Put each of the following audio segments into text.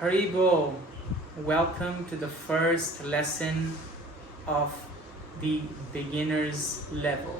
Haribo, welcome to the first lesson of the beginner's level.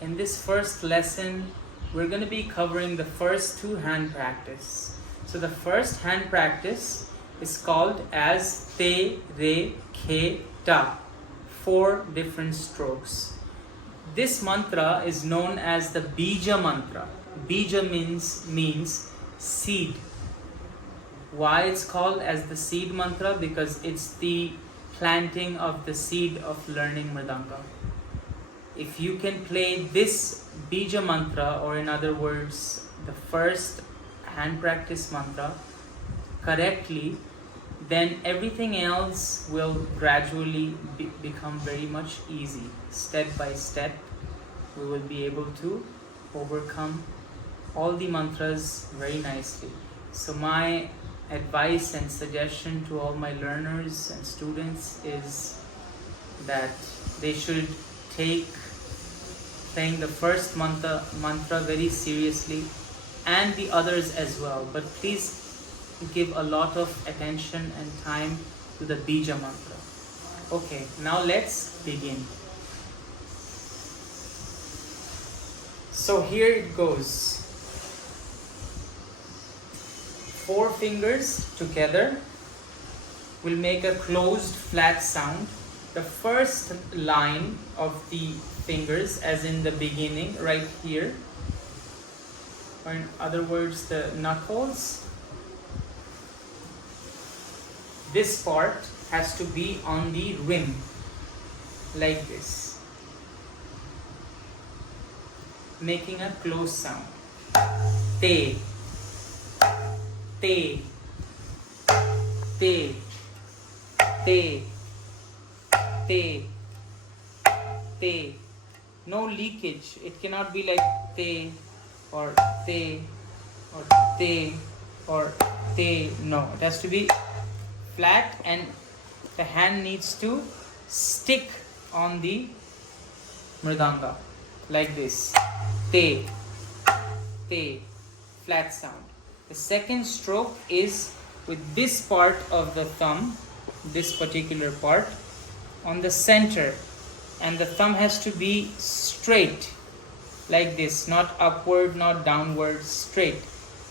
In this first lesson, we're going to be covering the first two hand practice. So the first hand practice is called as te, re, ke, ta. 4 different strokes. This mantra is known as the Bea Mantra. Bija means seed. Why it's called as the seed mantra? Because it's the planting of the seed of learning mridanga. If you can play this Bea Mantra, or in other words, the first hand practice mantra correctly, then everything else will gradually become very much easy. Step by step, we will be able to overcome all the mantras very nicely. So my advice and suggestion to all my learners and students is that they should take playing the first mantra very seriously, and the others as well. But please give a lot of attention and time to the Bea Mantra. Okay, now let's begin. So here it goes. 4 fingers together will make a closed flat sound. The first line of the fingers, as in the beginning, right here, or in other words, the knuckles, this part has to be on the rim, like this, making a closed sound. Te, te, te, te, te, te. No leakage. It cannot be like te or te or te or te. No, it has to be flat, and the hand needs to stick on the mridanga like this. Te, te, flat sound. The second stroke is with this part of the thumb, this particular part, on the center, and the thumb has to be straight like this, not upward, not downward, straight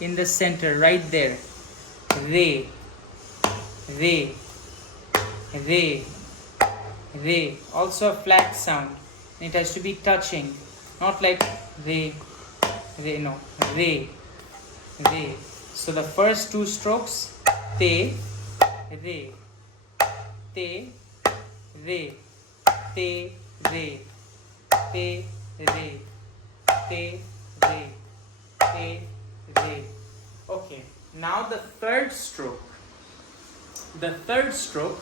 in the center, right there. Re, re, re, re. Also a flat sound. It has to be touching, not like re, re, no, re, re. So the first 2 strokes, te, re, te, re, te, re, te, re, te, re, te, re. Okay, now the third stroke. The third stroke,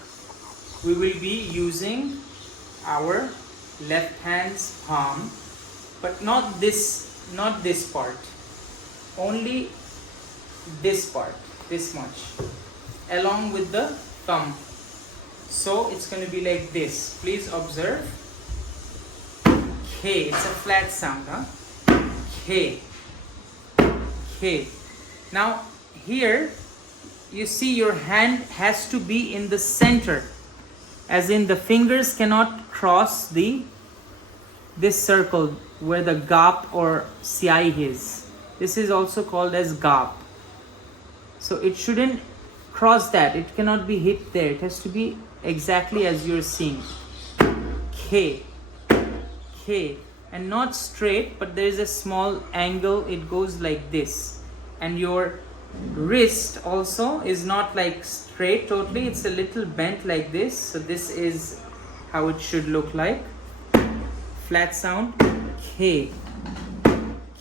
we will be using our left hand's palm, but not this part, only this part, this much, along with the thumb. So it's going to be like this. Please observe. K, it's a flat sound, huh? K, K. Now here you see your hand has to be in the center, as in the fingers cannot cross this circle where the gap or siai is. This is also called as gap. So it shouldn't cross that. It cannot be hit there. It has to be exactly as you're seeing. K, K, and not straight, but there is a small angle. It goes like this, and your wrist also is not like straight totally. It's a little bent like this. So this is how it should look like. Flat sound. K,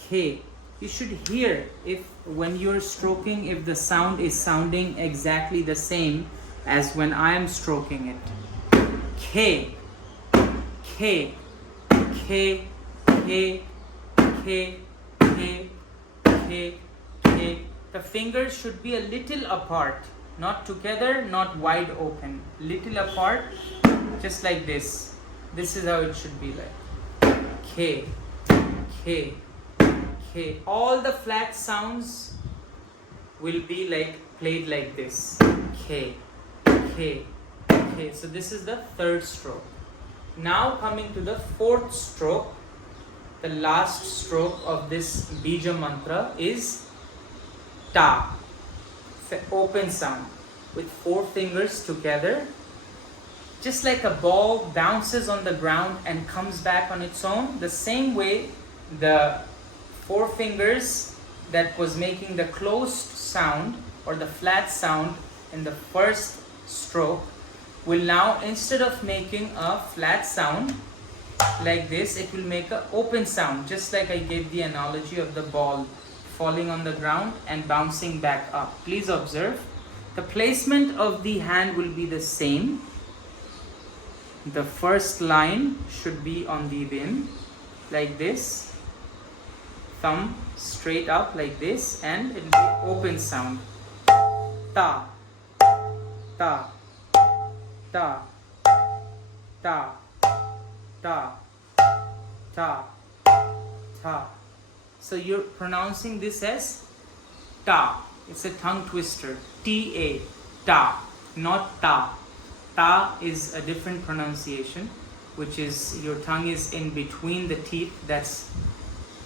K. You should hear if when you're stroking, if the sound is sounding exactly the same as when I am stroking it. K, K, K, K, K, K, K, K. The fingers should be a little apart, not together, not wide open. Little apart, just like this. This is how it should be like. K, K, K. All the flat sounds will be like played like this. K, K, K. So this is the third stroke. Now coming to the fourth stroke, the last stroke of this Bija Mantra is Ta. Open sound with 4 fingers together. Just like a ball bounces on the ground and comes back on its own, the same way the 4 fingers that was making the closed sound or the flat sound in the first stroke will now, instead of making a flat sound like this, it will make an open sound, just like I gave the analogy of the ball falling on the ground and bouncing back up. Please observe. The placement of the hand will be the same. The first line should be on the rim like this, thumb straight up like this, and it will be open sound. Ta, ta, ta, ta, ta, ta, ta. So you're pronouncing this as ta. It's a tongue twister. T-A, ta, not ta. Ta is a different pronunciation, which is your tongue is in between the teeth. That's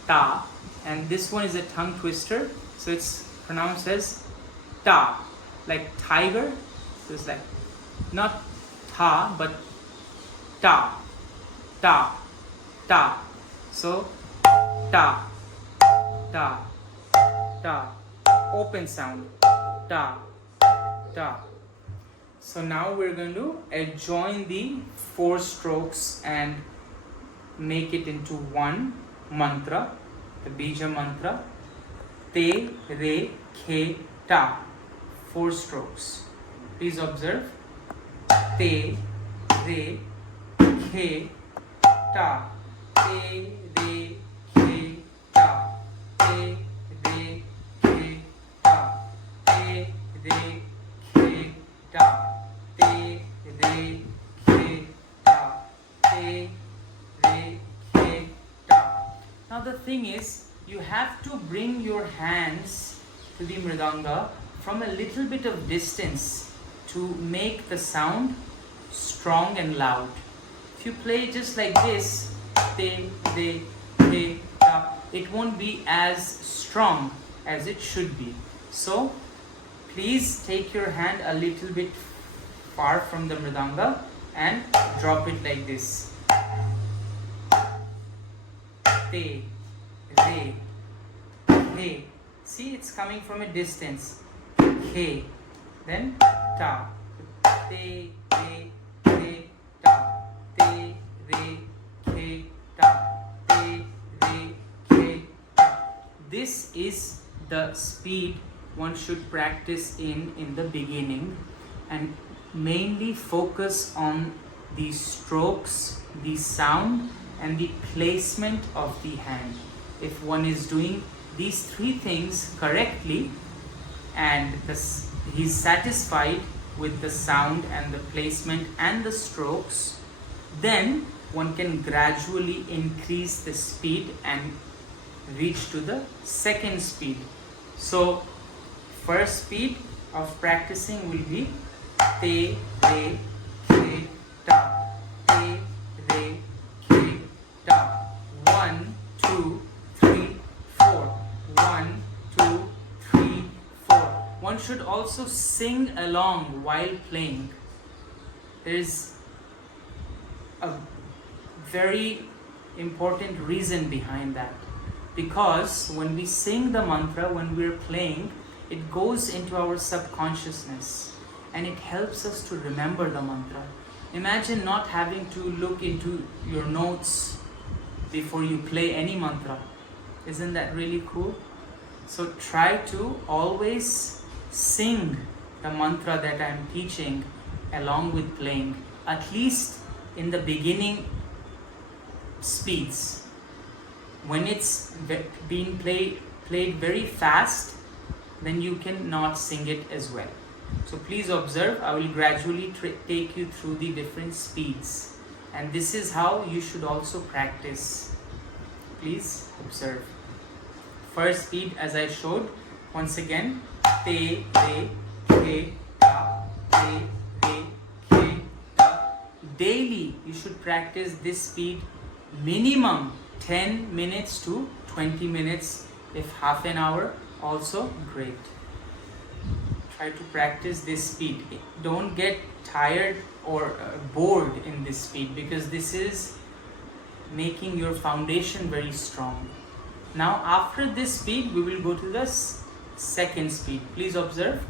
ta. And this one is a tongue twister. So it's pronounced as ta, like tiger. So it's like not ta, but ta, ta, ta. So ta, ta, ta. Open sound. Ta, ta. So now we're going to adjoin the 4 strokes and make it into one mantra, the Bija Mantra. Te, Re, Khe, Ta. 4 strokes. Please observe. Te, Re, Khe, Ta. Te, Re, Khe, Ta. Te, Re, Khe, Ta. Te, Re, Khe, Ta. Te, Re, Khe, Ta. Te, Re, Khe, Ta. Now the thing is, you have to bring your hands to the mridanga from a little bit of distance to make the sound strong and loud. If you play just like this, te, re, khe, ta, it won't be as strong as it should be. So please take your hand a little bit far from the mridanga and drop it like this. Te, re, khe. See, it's coming from a distance. Khe. Then ta. Te, re, khe, ta. Te, re, khe, ta. Te, re, khe, ta. This is the speed one should practice in the beginning, and mainly focus on the strokes, the sound, and the placement of the hand. If one is doing these 3 things correctly and he's satisfied with the sound and the placement and the strokes, then one can gradually increase the speed and reach to the second speed. So first speed of practicing will be te, re, khe, ta. Te, re, khe, ta. 1, 2, 3, 4. 1, 2, 3, 4. One should also sing along while playing. There is a very important reason behind that. Because when we sing the mantra, when we're playing, it goes into our subconsciousness and it helps us to remember the mantra. Imagine not having to look into your notes before you play any mantra. Isn't that really cool? So try to always sing the mantra that I'm teaching along with playing, at least in the beginning speeds. When it's being played very fast, then you cannot sing it as well. So please observe, I will gradually take you through the different speeds, and this is how you should also practice. Please observe. First speed, as I showed, once again, te, re, ke, ta, te, re, ke, ta. Daily, you should practice this speed minimum 10 minutes to 20 minutes. If half an hour, also great. Try to practice this speed. Don't get tired or bored in this speed, because this is making your foundation very strong. Now after this speed, we will go to the second speed. Please observe.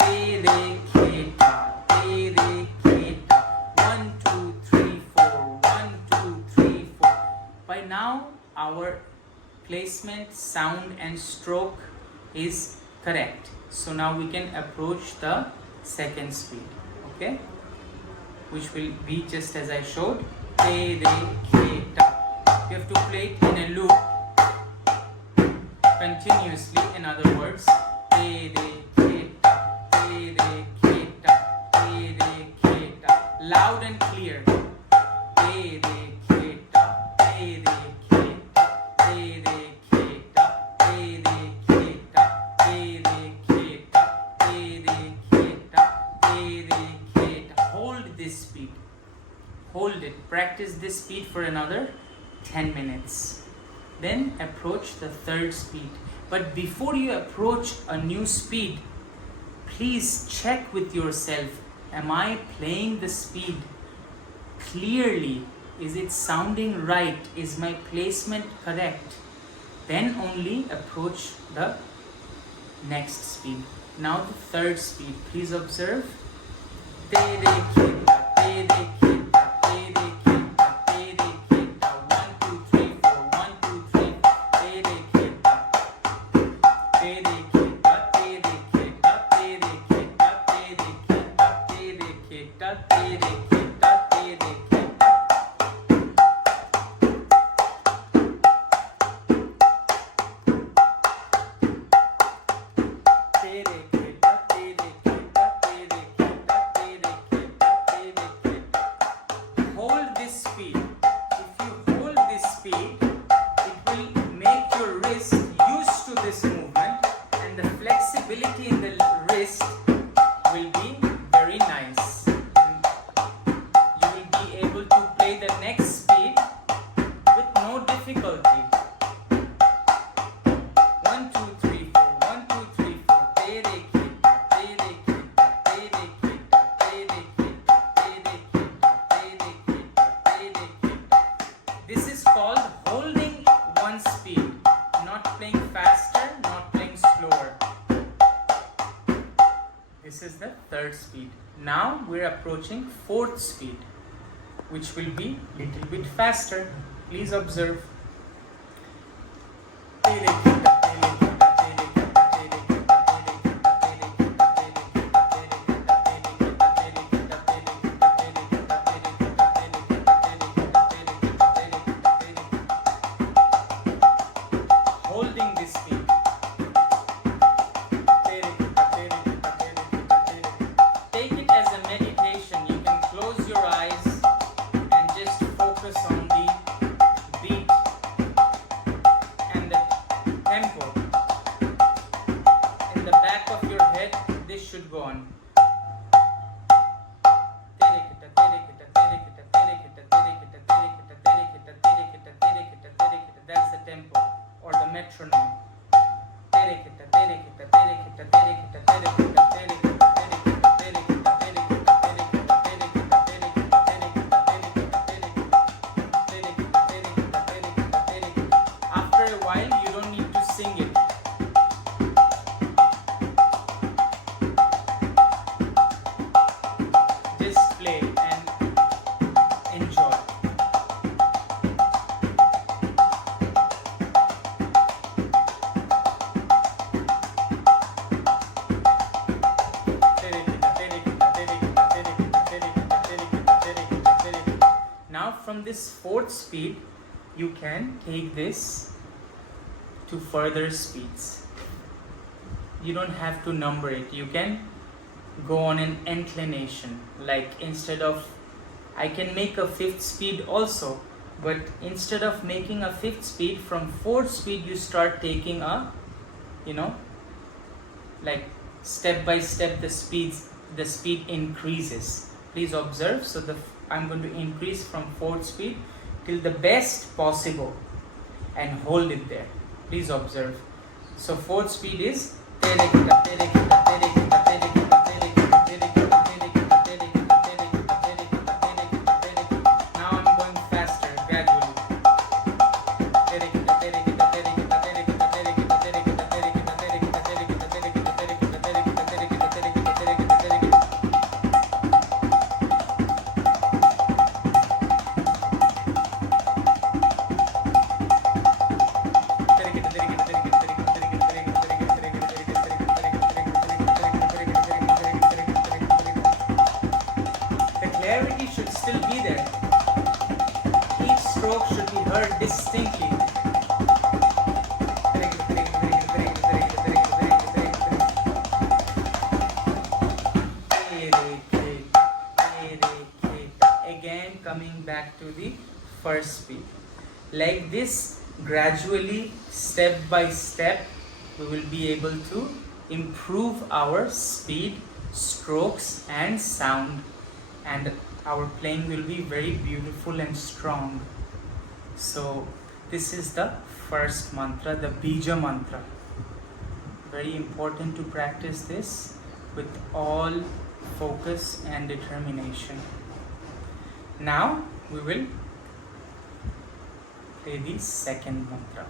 Te, re, ke, ta, te, re, ke, ta. 1, 2, 3, 4. 1, 2, 3, 4. By now, our placement, sound and stroke is correct. So now we can approach the second speed, okay? Which will be just as I showed. Te, re, ke, ta. You have to play it in a loop continuously. In other words, te, re, ke, ta, te, re, ke, ta, te, re, ke, ta. Loud and clear. Te, re, ke, ta, te, re, ke, ta, te, re, ke, ta, te, re, ke, ta, te, re, ke, ta, te, re, ke, ta, te, re, ke, ta. Hold this speed. Hold it. Practice this speed for another 10 minutes. Then approach the third speed. But before you approach a new speed, please check with yourself. Am I playing the speed clearly? Is it sounding right? Is my placement correct? Then only approach the next speed. Now the third speed. Please observe. Te, re, ke, ta, te, re, ke, ta, te, re, ke, ta, te, re, ke, ta. 1, 2, 3, 4. 1, 2, 3. Te, re, ke, ta. Te, re, ke, ta, te, re, ke, ta, te, re, ke, ta, te, re, ke, ta, te, re, ke, ta, te, re, ke, ta, te, re, ke, ta. Te, re, ke, ta, te, re, ke, ta, te, re, ke, ta, te, re, ke, ta. Hold this speed. If you hold this speed, it will make your wrist used to this movement, and the flexibility in the wrist will be very nice. And you will be able to play the next speed with no difficulty. 1, 2, 3, 4. 1, 2, 3, 4. Te, re, ke, ta, te, re, ke, ta, te, re, ke, ta, te, re, ke, ta, te, re, ke, ta, te, re, ke, ta, te, re, ke, ta. This is called holding one speed, not playing faster, not playing slower. This is the third speed. Now we're approaching fourth speed, which will be little bit faster. Please observe. Te, re, ke, ta, te, re, ke, ta, te, re, ke, ta, te, re, ke, ta, te, re, ke, ta, te, re, ke, ta, te, re, ke, ta, te, re, ke, ta, te, re, ke, ta, te, re, ke, ta, te, re, ke, ta, te, re, ke, ta, te, re, ke, ta, te, re, ke, ta, te, re, ke, ta, te, re, ke, ta, te, re, ke, ta, te, re, ke, ta. Holding this speed. Te, re, ke, ta, te, re, ke, ta, te, re, ke, ta, te, re, ke. Take it as a meditation. You can close your eyes and just focus on the beat and the tempo. In the back of your head, this should go on. That's the tempo or the metronome. After a while, you don't need to sing it. Just play and enjoy. Now from this fourth speed, you can take this to further speeds. You don't have to number it. You can go on an inclination. Like instead of, I can make a fifth speed also, but instead of making a fifth speed, from fourth speed you start taking a, like step by step the speed increases. Please observe. So I'm going to increase from fourth speed till the best possible and hold it there. Please observe. So fourth speed is should still be there. Each stroke should be heard distinctly. Again, coming back to the first speed. Like this, gradually, step by step, we will be able to improve our speed, strokes, and sound. And our playing will be very beautiful and strong. So this is the first mantra, the Bea Mantra. Very important to practice this with all focus and determination. Now we will play the second mantra.